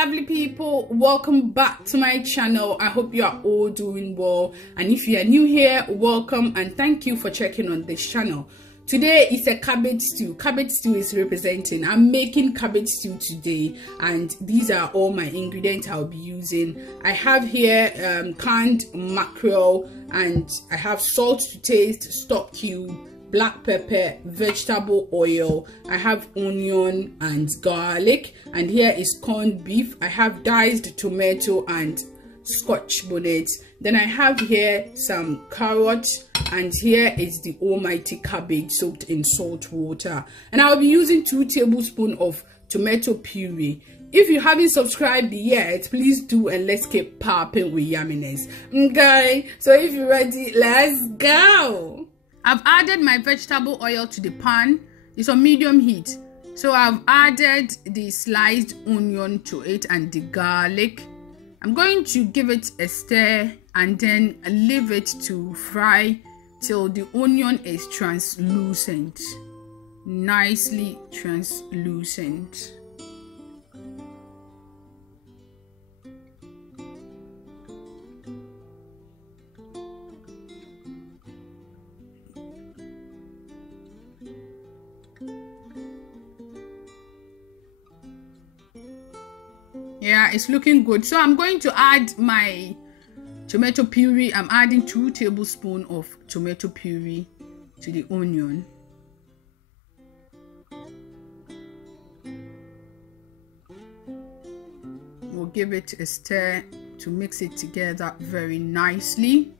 lovely people, welcome back to my channel. I hope you are all doing well, and if you are new here, welcome and thank you for checking on this channel. Today is a cabbage stew. Cabbage stew is representing. I'm making cabbage stew today, and these are all my ingredients I'll be using. I have here canned mackerel, and I have salt to taste, stock cube, black pepper, vegetable oil. I have onion and garlic, and here is corned beef. I have diced tomato and scotch bonnet. Then I have here some carrots, and here is the almighty cabbage soaked in salt water. And I'll be using 2 tablespoons of tomato puree. If you haven't subscribed yet, please do, and let's keep popping with yumminess. Okay, so if you're ready, let's go. I've added my vegetable oil to the pan. It's on medium heat. So I've added the sliced onion to it and the garlic. I'm going to give it a stir and then leave it to fry till the onion is translucent, nicely translucent. Yeah, it's looking good. So I'm going to add my tomato puree. I'm adding 2 tablespoons of tomato puree to the onion. We'll give it a stir to mix it together very nicely.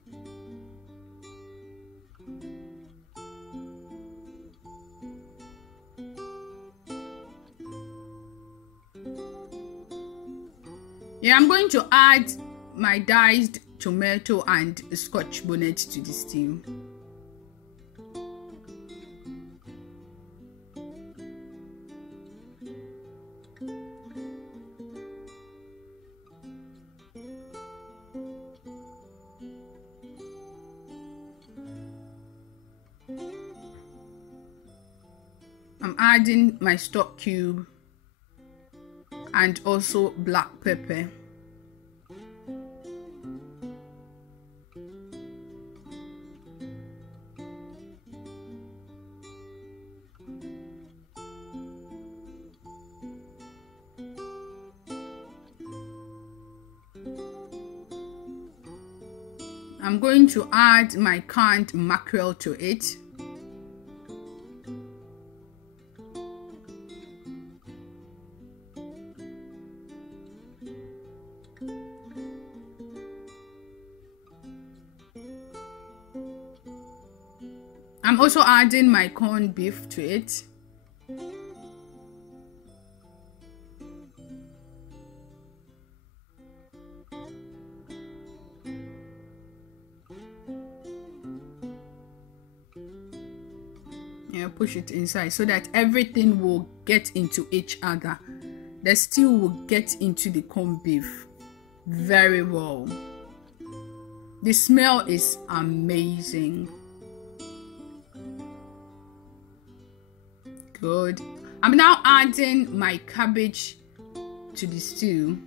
Yeah, I'm going to add my diced tomato and scotch bonnet to the stew. I'm adding my stock cube and also black pepper. I'm going to add my canned mackerel to it. I'm also adding my corned beef to it. Yeah, push it inside so that everything will get into each other. The stew will get into the corned beef very well. The smell is amazing. Good. I'm now adding my cabbage to the stew.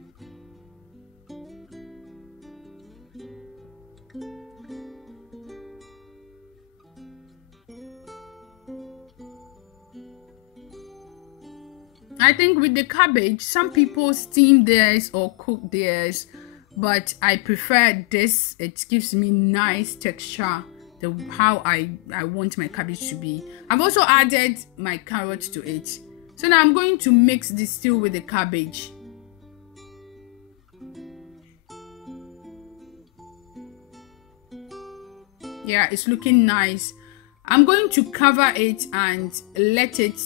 I think with the cabbage, some people steam theirs or cook theirs, but I prefer this. It gives me nice texture, how I want my cabbage to be. I've also added my carrots to it. So now I'm going to mix the stew with the cabbage. Yeah, it's looking nice. I'm going to cover it and let it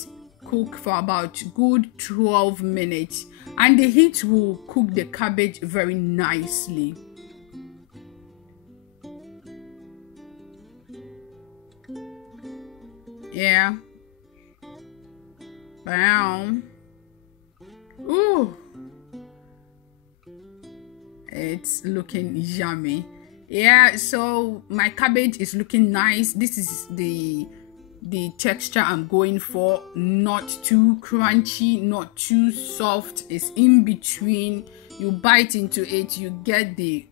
cook for about good 12 minutes, and the heat will cook the cabbage very nicely. Yeah. Bam. Ooh. It's looking yummy. Yeah, so my cabbage is looking nice. This is the the texture I'm going for. Not too crunchy, not too soft. It's in between. You bite into it, you get the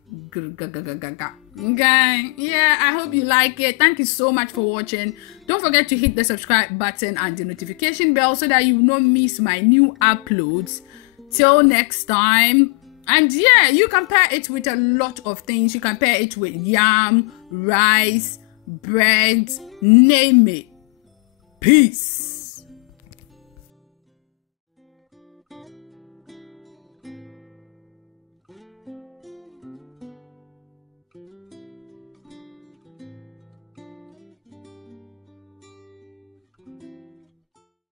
okay. Yeah, I hope you like it. Thank you so much for watching. Don't forget to hit the subscribe button and the notification bell so that you will not miss my new uploads. Till next time. And yeah, you can pair it with a lot of things. You can pair it with yam, rice, bread, name it. Peace.